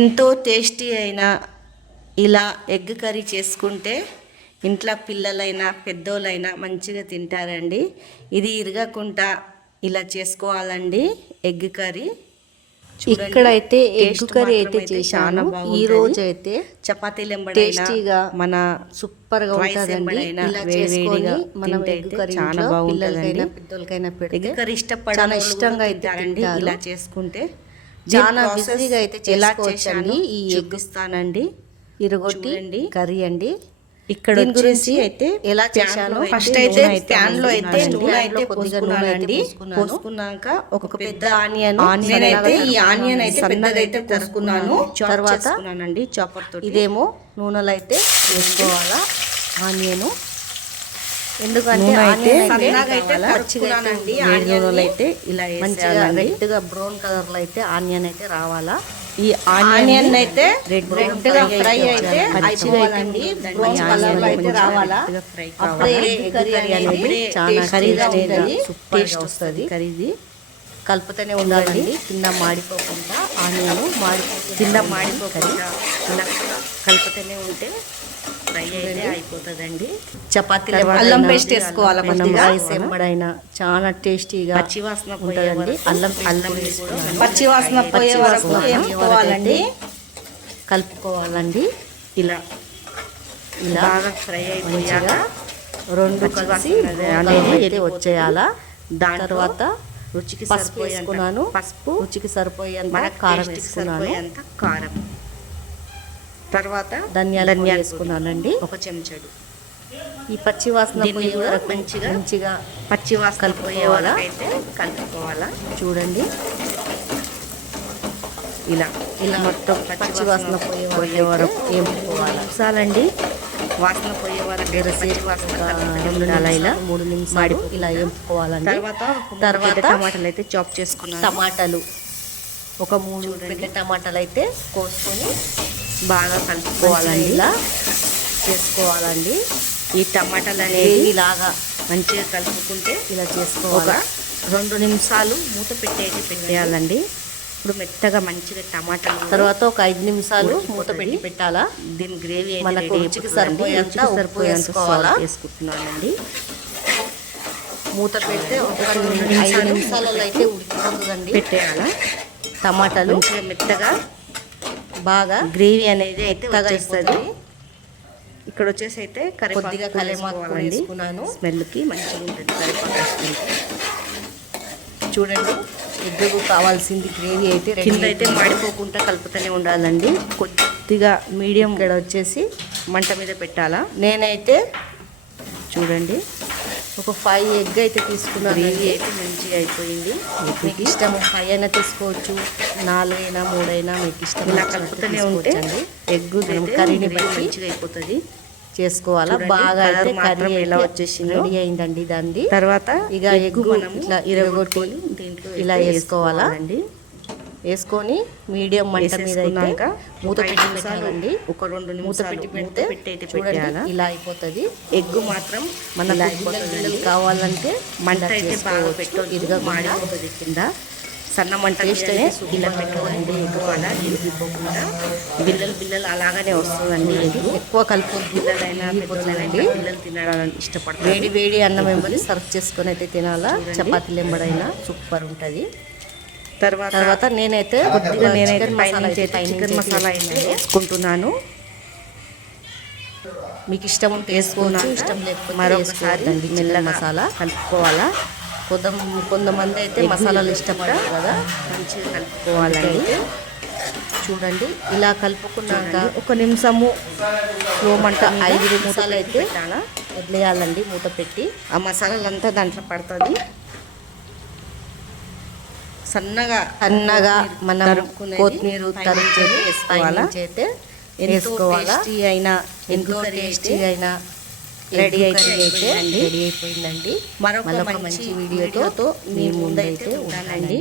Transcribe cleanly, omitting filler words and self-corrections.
ఎంతో టేస్టీ అయిన ఇలా ఎగ్ కర్రీ చేసుకుంటే ఇంట్లో పిల్లలైనా పెద్దోళ్ళైనా మంచిగా తింటారండి. ఇది ఇరగకుండా ఇలా చేసుకోవాలండి ఎగ్ కర్రీ. ఇక్కడైతే ఎగ్ కర్రీ అయితే చేశాను. ఈ రోజు అయితే చపాతీలు టేస్టీగా మన సూపర్ గా ఉంటుందండి. ఇలా చేసుకొని మనం ఎగ్ కర్రీ చాలా బాగుంటుందండి. పెద్దోళ్ళకైనా పెడితే చాలా ఇష్టంగా అయితే తింటారు. ఇలా చేసుకుంటే చాలా బిజీగా అయితే చేసుకోవచ్చండి. ఈ ఎగ్ ఇస్తానండి ఇరగొట్టి కర్రీ అండి. ఇక్కడ వచ్చేసి అయితే ఎలా చేశాను, ఫస్ట్ అయితే ప్యాన్ లో అయితే నూనె అయితే కొద్దిగా నూనె అండి పోసుకున్నాక ఒక పెద్ద ఆనియన్ అయితే ఈ ఆనియన్ అయితే పెద్దగా అయితే తరుకున్నాను. తర్వాత అండి చాపర్ తో ఇదేమో నూనెలో అయితే వేసుకోవాలా ఆనియన్. ఎందుకంటే ఆనియన్ అయితే ఇలా మంచిగా రెడ్ గా బ్రౌన్ కలర్ లో అయితే ఆనియన్ అయితే రావాలా. ఈ ఆనియన్ అయితే రెడ్ గా ఫ్రై అయితే అయిపోవాలండి. బ్రౌన్ కలర్ లో అయితే రావాలా. అప్పుడే కర్రీ అనేది చాలా ఖరీదుగా ఉంటుంది, టేస్ట్ వస్తుంది. కర్రీది కలుపుతూనే ఉండాలండి కింద మాడిపోకుండా. ఆనియన్ కింద మాడిపోకుండా కలుపుతూనే ఉంటే ఫ్రై అయితే అయిపోతుందండి. చపాతీలు అల్లం పేస్ట్ వేసుకోవాలి. మనం రైస్ ఎంబడైనా చాలా టేస్టీగా పచ్చివాసన ఉంటుందండి. అల్లం పచ్చివాసన పోయే వరకు వేసుకోవాలండి, కలుపుకోవాలండి. ఇలా ఇలా బాగా ఫ్రై అయిపోయాక రెండు కలిసి అనేది అయితే వచ్చేయాలా. దాని తర్వాత రుచికి పసుపు వేసుకున్నాను. పసుపు రుచికి సరిపోయేంత కారం వేసుకున్నాను. కారం తర్వాత ధనియాలు వేసుకున్నానండి ఒక చెంచాడు. ఈ పచ్చివాసన మంచిగా పచ్చివాసన కలుపుకోవాలా అయితే కలుపుకోవాలా. చూడండి ఇలా ఇలా మొత్తం పచ్చివాసన పోయే వరకు వేపుకోవాలి. చాలండి. వాసన పోయే వరకు 3 నిమిషాలు ఇలా వేపుకోవాలండి. తర్వాత టమాటాలు అయితే చాప్ చేసుకున్నాను. టమాటాలు ఒక 3 పెద్ద టమాటాలు అయితే కోసుకొని బాగా కలుపుకోవాలండి. ఇలా చేసుకోవాలండి. ఈ టమాటాలు అనేది ఇలాగా మంచిగా కలుపుకుంటే ఇలా చేసుకోవాలి. 2 నిమిషాలు మూత పెట్టేయాలండి. ఇప్పుడు మెత్తగా మంచిగా టమాటాలు తర్వాత ఒక 5 నిమిషాలు మూత పెట్టాలా. దీని గ్రేవీ మనకు రుచికి సరిపోయేంత ఉప్పు వేసుకుంటున్నానండి. మూత పెడితే ఒక 5 నిమిషాలలో అయితే ఉడికిపోతుందండి. పెట్టేయాలా. టమాటాలు మంచిగా మెత్తగా బాగా గ్రేవీ అనేది అయితే వచ్చేస్తుంది. ఇక్కడ వచ్చేసి అయితే కొద్దిగా కరివేపాకు వేసుకున్నాను. స్మెల్కి మంచిగా ఉంటుంది కరివేపాకు వేసుకుంటే. చూడండి ఎగ్గు కావాల్సింది గ్రేవీ అయితే కింద అయితే మాడిపోకుండా కలుపుతూనే ఉండాలండి. కొద్దిగా మీడియం గడ వచ్చేసి మంట మీద పెట్టాలా. నేనైతే చూడండి ఒక 5 ఎగ్ అయితే తీసుకున్నాను. గ్రేవీ అయితే మంచిగా అయిపోయింది. మీకు ఇష్టం 5 అయినా తీసుకోవచ్చు, 4 అయినా 3 అయినా మీకు ఇష్టం. ఇలా కలుపుతూనే ఉంటే ఎగ్ కర్రీని బట్టి మంచిగా అయిపోతుంది. చేసుకోవాలా. బాగా అయితే కర్రీ ఎలా వచ్చేసింది రెడీ అయిందండి. దాన్ని తర్వాత ఇక ఎగ్ ఇట్లా ఇరగొట్టుకొని దీంట్లో ఇలా వేసుకోవాలా అండి. వేసుకొని మీడియం మంట మీద అయితే మూత పెట్టి పెట్టాలండి. ఒక 2 నిమిషాలు మూత పెట్టి పెడితే చూడండి ఇలా అయిపోతుంది. ఎగ్ మాత్రం మన పిల్లలు కావాలంటే మంట అయితే బాగా పెట్టాలి. ఇదిగా మాడిపోతుంది కింద. సన్న మంట టేస్ట్ అయితే ఇలా పెట్టుకోండి. ఎగ్ అలా ఇరిగిపోకుండా బిల్లలు అలాగనే వస్తుందండి. ఎక్కువ కలుపుకొని పిల్లలైనా పిల్లలు తినడానికి ఇష్టపడతారు. వేడి అన్నం వెంబడి సర్వ్ చేసుకొని అయితే తినాలా. చపాతీలు వెంబడైనా సూపర్ ఉంటుంది. తర్వాత నేనైతే కొద్దిగా చికెన్ మసాలా అయితే వేసుకుంటున్నాను. మీకు ఇష్టం ఉంటే వేసుకోవచ్చు, ఇష్టం లేకపోతే మరొకసారి మెల్ల మసాలా కలుపుకోవాలా. కొంతమంది అయితే మసాలాలు ఇష్టపడరు కదా, మంచిగా కలుపుకోవాలండి. చూడండి ఇలా కలుపుకున్నాక ఒక నిమిషము స్లో మంట 5 నిమిషాలు అయితే వదిలేయాలండి మూత పెట్టి. ఆ మసాలాలంతా దాంట్లో పడుతుంది. సన్నగా మనం కొత్తిమీర తరుముకొని వేసుకోవాలా. ఎంతో టేస్టీ అయినా రెడీ అయిపోయిందండి. మరొక మంచి వీడియోతో మీ ముందైతే ఉంటానండి.